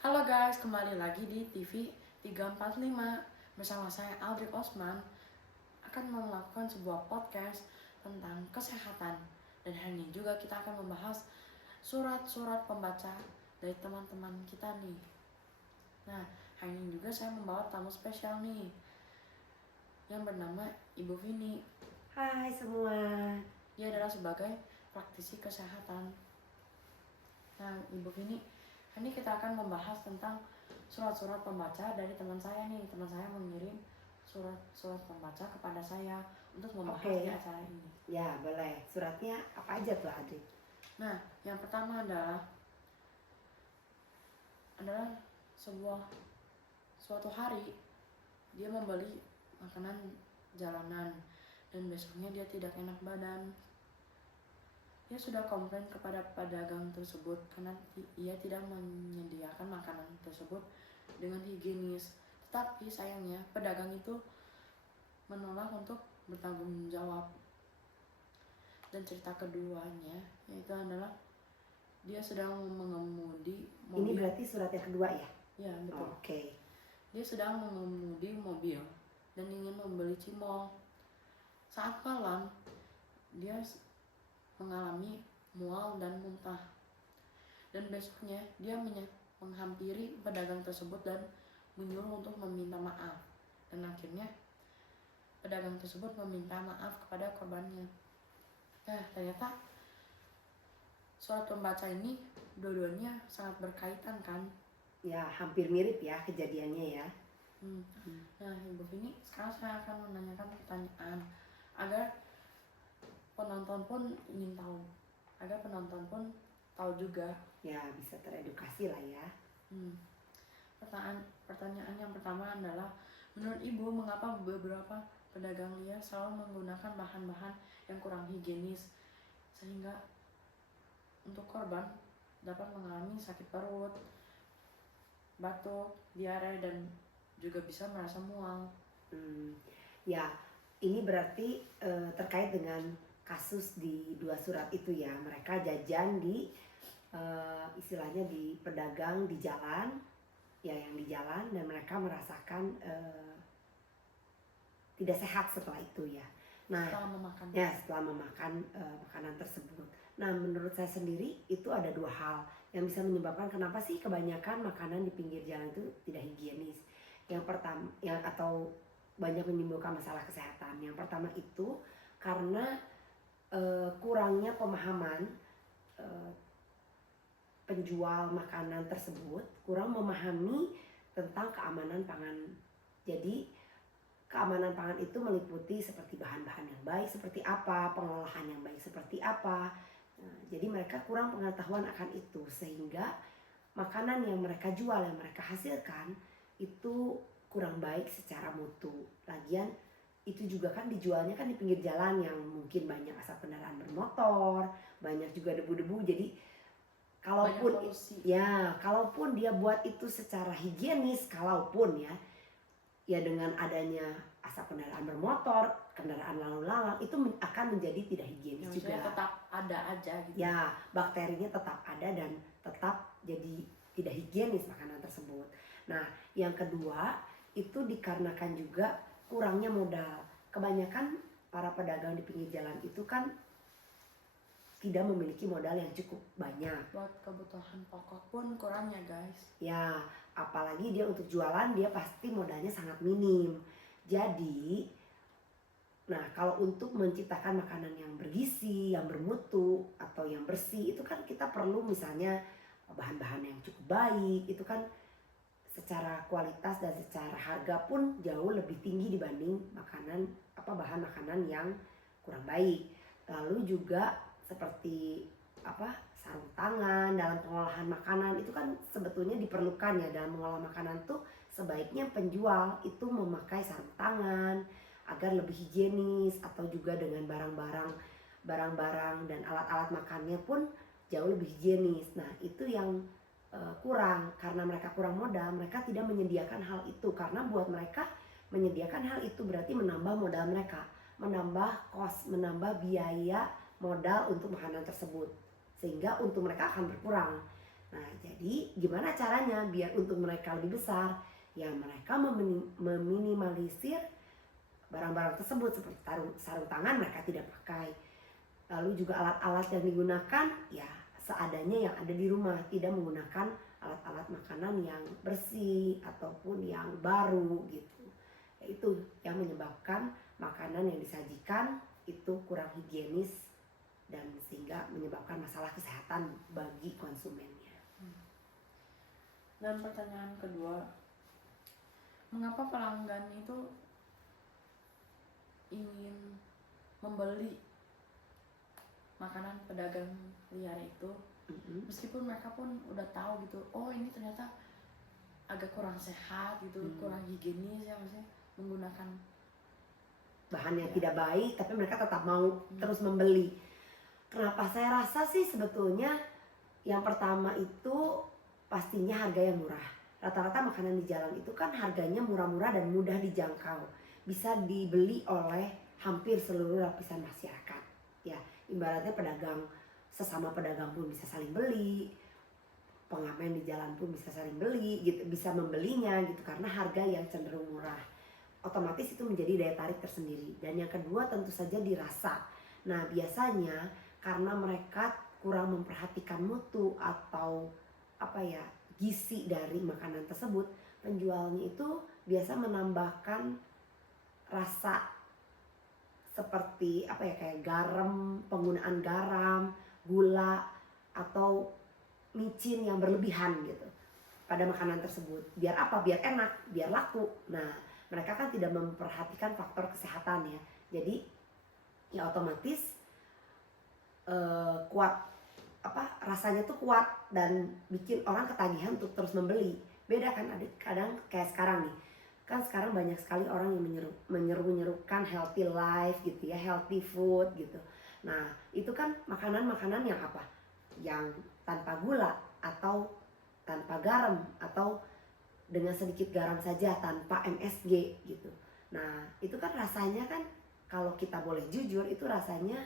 Halo guys, kembali lagi di TV 345. Bersama saya Aldri Osman akan melakukan sebuah podcast tentang kesehatan. Dan hari ini juga kita akan membahas surat-surat pembaca dari teman-teman kita nih. Nah, hari ini juga saya membawa tamu spesial nih yang bernama Ibu Vini. Hai semua. Dia adalah sebagai praktisi kesehatan. Nah, Ibu Vini, hari ini kita akan membahas tentang surat-surat pembaca dari teman saya nih. Teman saya mengirim surat-surat pembaca kepada saya untuk membahas Oke. di acara ini. Ya boleh. Suratnya apa aja tuh Adri? Nah, yang pertama adalah suatu hari dia membeli makanan jalanan dan besoknya dia tidak enak badan. Dia sudah komplain kepada pedagang tersebut karena ia tidak menyediakan makanan tersebut dengan higienis. Tetapi sayangnya pedagang itu menolak untuk bertanggung jawab. Dan cerita keduanya yaitu adalah dia sedang mengemudi mobil. Ini berarti surat yang kedua ya? Ya, betul. Oke. Dia sedang mengemudi mobil dan ingin membeli cimol. Saat malam dia mengalami mual dan muntah. Dan besoknya dia menghampiri pedagang tersebut dan menyuruh untuk meminta maaf. Dan akhirnya pedagang tersebut meminta maaf kepada korbannya. Nah, ternyata surat pembaca ini dua-duanya sangat berkaitan kan? Ya hampir mirip ya kejadiannya ya. Nah, Ibu Vini, sekarang saya akan menanyakan pertanyaan agar penonton pun ingin tahu, agar penonton pun tahu juga. Ya bisa teredukasi lah ya. Pertanyaan yang pertama adalah, menurut Ibu mengapa beberapa pedagang liar selalu menggunakan bahan-bahan yang kurang higienis sehingga untuk korban dapat mengalami sakit perut, batuk, diare, dan juga bisa merasa mual. Ya ini berarti terkait dengan kasus di dua surat itu ya. Mereka jajan di istilahnya di pedagang di jalan, ya yang di jalan, dan mereka merasakan tidak sehat setelah itu ya. Nah, setelah memakan makanan tersebut. Nah, menurut saya sendiri itu ada dua hal yang bisa menyebabkan kenapa sih kebanyakan makanan di pinggir jalan itu tidak higienis. Yang pertama, atau banyak menimbulkan masalah kesehatan. Yang pertama itu karena kurangnya pemahaman penjual makanan tersebut, kurang memahami tentang keamanan pangan. Jadi keamanan pangan itu meliputi seperti bahan-bahan yang baik seperti apa, pengolahan yang baik seperti apa. Nah, jadi mereka kurang pengetahuan akan itu sehingga makanan yang mereka jual, yang mereka hasilkan itu kurang baik secara mutu. Lagian itu juga kan dijualnya kan di pinggir jalan yang mungkin banyak asap kendaraan bermotor, banyak juga debu-debu. Jadi kalaupun dia buat itu secara higienis, kalaupun ya dengan adanya asap kendaraan bermotor, kendaraan lalu lalang itu akan menjadi tidak higienis juga. Tetap ada aja gitu. Ya, bakterinya tetap ada dan tetap jadi tidak higienis makanan tersebut. Nah, yang kedua itu dikarenakan juga kurangnya modal. Kebanyakan para pedagang di pinggir jalan itu kan tidak memiliki modal yang cukup banyak. Buat kebutuhan pokok pun kurang ya guys. Ya, apalagi dia untuk jualan dia pasti modalnya sangat minim. Jadi, nah kalau untuk menciptakan makanan yang bergizi, yang bermutu, atau yang bersih itu kan kita perlu misalnya bahan-bahan yang cukup baik. Itu kan secara kualitas dan secara harga pun jauh lebih tinggi dibanding bahan makanan yang kurang baik. Lalu juga seperti sarung tangan dalam pengolahan makanan itu kan sebetulnya diperlukan ya. Dalam mengolah makanan tuh sebaiknya penjual itu memakai sarung tangan agar lebih higienis, atau juga dengan barang-barang dan alat-alat makannya pun jauh lebih higienis. Nah itu yang kurang, karena mereka kurang modal, mereka tidak menyediakan hal itu. Karena buat mereka menyediakan hal itu berarti menambah modal mereka, menambah kos, menambah biaya modal untuk makanan tersebut, sehingga untung mereka akan berkurang. Nah, jadi gimana caranya biar untuk mereka lebih besar? Ya mereka meminimalisir barang-barang tersebut seperti sarung tangan mereka tidak pakai. Lalu juga alat-alat yang digunakan ya seadanya yang ada di rumah, tidak menggunakan alat-alat makanan yang bersih ataupun yang baru gitu. Itu yang menyebabkan makanan yang disajikan itu kurang higienis dan sehingga menyebabkan masalah kesehatan bagi konsumennya. Dan pertanyaan kedua, mengapa pelanggan itu ingin membeli makanan pedagang liar itu, meskipun mereka pun udah tahu gitu, oh ini ternyata agak kurang sehat gitu, kurang higienis ya, maksudnya menggunakan bahan yang tidak baik, tapi mereka tetap mau terus membeli. Kenapa? Saya rasa sih sebetulnya yang pertama itu pastinya harga yang murah. Rata-rata makanan di jalan itu kan harganya murah-murah dan mudah dijangkau, bisa dibeli oleh hampir seluruh lapisan masyarakat. Ya, ibaratnya pedagang, sesama pedagang pun bisa saling beli, pengamen di jalan pun bisa saling beli gitu, bisa membelinya gitu karena harga yang cenderung murah. Otomatis itu menjadi daya tarik tersendiri. Dan yang kedua tentu saja dirasa. Nah, biasanya karena mereka kurang memperhatikan mutu atau gizi dari makanan tersebut, penjualnya itu biasa menambahkan rasa seperti kayak garam, penggunaan garam, gula atau micin yang berlebihan gitu pada makanan tersebut. Biar apa? Biar enak, biar laku. Nah, mereka kan tidak memperhatikan faktor kesehatan ya. Jadi ya otomatis rasanya tuh kuat dan bikin orang ketagihan untuk terus membeli. Beda kan kadang kayak sekarang nih. Kan sekarang banyak sekali orang yang menyeru-nyerukan healthy life gitu ya, healthy food gitu. Nah, itu kan makanan-makanan yang apa? Yang tanpa gula atau tanpa garam atau dengan sedikit garam saja tanpa MSG gitu. Nah, itu kan rasanya kan kalau kita boleh jujur itu rasanya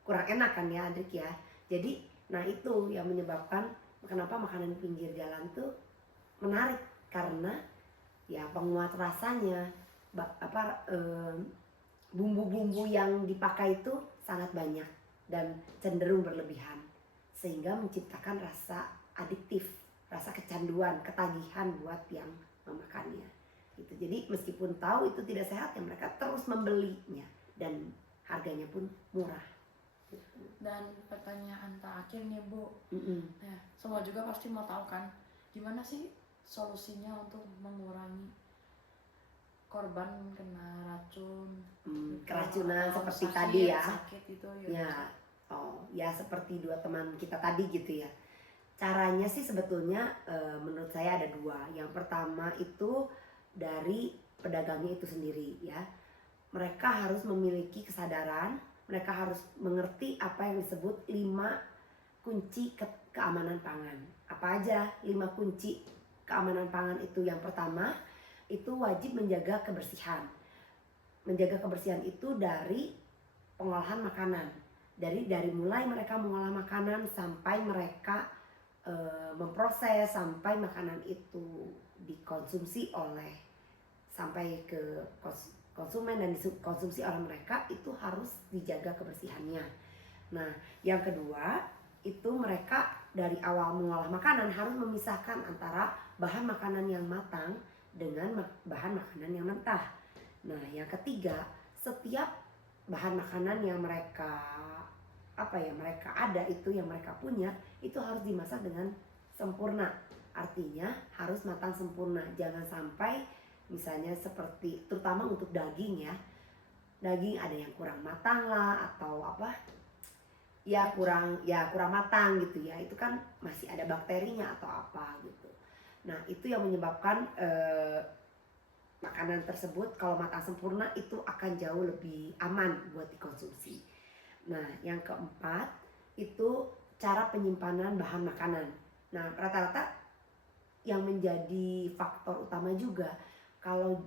kurang enak kan ya Adrik ya. Jadi nah itu yang menyebabkan kenapa makanan pinggir jalan tuh menarik karena ya penguat rasanya bumbu-bumbu yang dipakai itu sangat banyak dan cenderung berlebihan sehingga menciptakan rasa adiktif, rasa kecanduan, ketagihan buat yang memakannya gitu. Jadi meskipun tahu itu tidak sehat ya mereka terus membelinya dan harganya pun murah gitu. Dan pertanyaan terakhir nih Bu, nah, semua juga pasti mau tahu kan gimana sih solusinya untuk mengurangi korban kena racun, keracunan seperti sakit, tadi ya. Sakit itu ya. Ya seperti dua teman kita tadi gitu ya. Caranya sih sebetulnya menurut saya ada dua. Yang pertama itu dari pedagangnya itu sendiri ya. Mereka harus memiliki kesadaran, mereka harus mengerti apa yang disebut 5 kunci keamanan pangan. Apa aja 5 kunci keamanan pangan itu? Yang pertama itu wajib menjaga kebersihan. Menjaga kebersihan itu dari pengolahan makanan. Dari mulai mereka mengolah makanan sampai mereka memproses, sampai makanan itu dikonsumsi sampai ke konsumen dan dikonsumsi oleh mereka, itu harus dijaga kebersihannya. Nah, yang kedua itu mereka dari awal mengolah makanan harus memisahkan antara bahan makanan yang matang dengan bahan makanan yang mentah. Nah, yang ketiga, setiap bahan makanan yang mereka ada itu yang mereka punya itu harus dimasak dengan sempurna. Artinya harus matang sempurna. Jangan sampai misalnya seperti terutama untuk daging ya. Daging ada yang kurang matang lah atau kurang matang gitu ya. Itu kan masih ada bakterinya atau apa gitu. Nah, itu yang menyebabkan makanan tersebut kalau matang sempurna itu akan jauh lebih aman buat dikonsumsi. Nah, yang keempat itu cara penyimpanan bahan makanan. Nah, rata-rata yang menjadi faktor utama juga kalau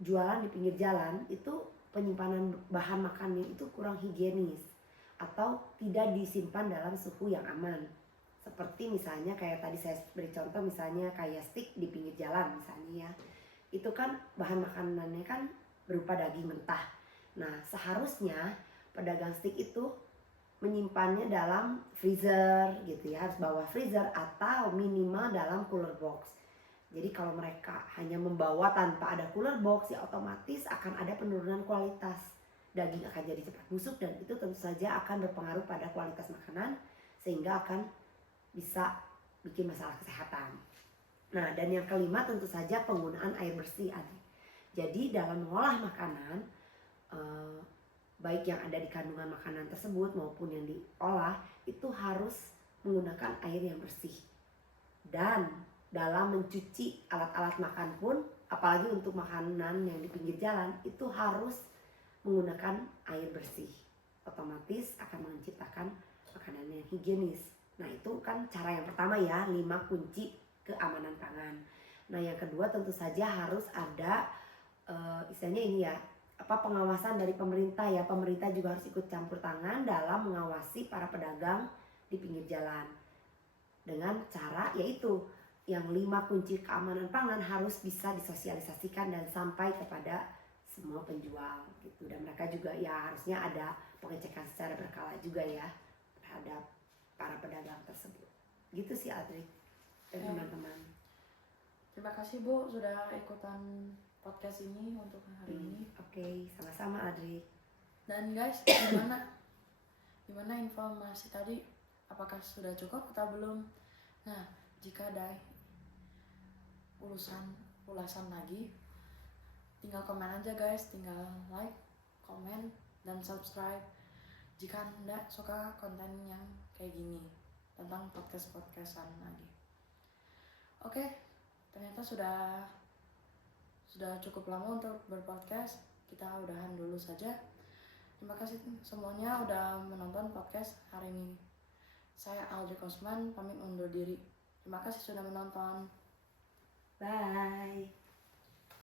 jualan di pinggir jalan itu penyimpanan bahan makannya itu kurang higienis atau tidak disimpan dalam suhu yang aman Seperti misalnya kayak tadi saya beri contoh, misalnya kayak steak di pinggir jalan misalnya ya. Itu kan bahan makanannya kan berupa daging mentah. Nah, seharusnya pedagang steak itu menyimpannya dalam freezer gitu ya, harus bawa freezer atau minimal dalam cooler box. Jadi kalau mereka hanya membawa tanpa ada cooler box, ya otomatis akan ada penurunan kualitas. Daging akan jadi cepat busuk dan itu tentu saja akan berpengaruh pada kualitas makanan sehingga akan bisa bikin masalah kesehatan. Nah, dan yang kelima tentu saja penggunaan air bersih, Adi. Jadi dalam mengolah makanan, baik yang ada di kandungan makanan tersebut maupun yang diolah, itu harus menggunakan air yang bersih. Dan dalam mencuci alat-alat makan pun, apalagi untuk makanan yang di pinggir jalan, itu harus menggunakan air bersih. Otomatis akan menciptakan makanan yang higienis. Nah, itu kan cara yang pertama ya, 5 kunci keamanan pangan. Nah, yang kedua tentu saja harus ada istilahnya ini ya, pengawasan dari pemerintah ya. Pemerintah juga harus ikut campur tangan dalam mengawasi para pedagang di pinggir jalan. Dengan cara yaitu yang 5 kunci keamanan pangan harus bisa disosialisasikan dan sampai kepada semua penjual gitu. Dan mereka juga ya harusnya ada pengecekan secara berkala juga ya terhadap para pedagang tersebut. Gitu sih Adri dan teman-teman. Terima kasih Bu sudah ikutan podcast ini untuk hari ini. Oke, sama-sama Adri. Dan guys, gimana informasi tadi? Apakah sudah cukup atau belum? Nah, jika ada ulasan lagi, tinggal komen aja guys, tinggal like, komen, dan subscribe jika Anda suka konten yang kayak gini tentang podcastan lagi. Oke, ternyata sudah cukup lama untuk berpodcast. Kita udahan dulu saja. Terima kasih semuanya udah menonton podcast hari ini. Saya Aldi Kosman pamit undur diri. Terima kasih sudah menonton. Bye.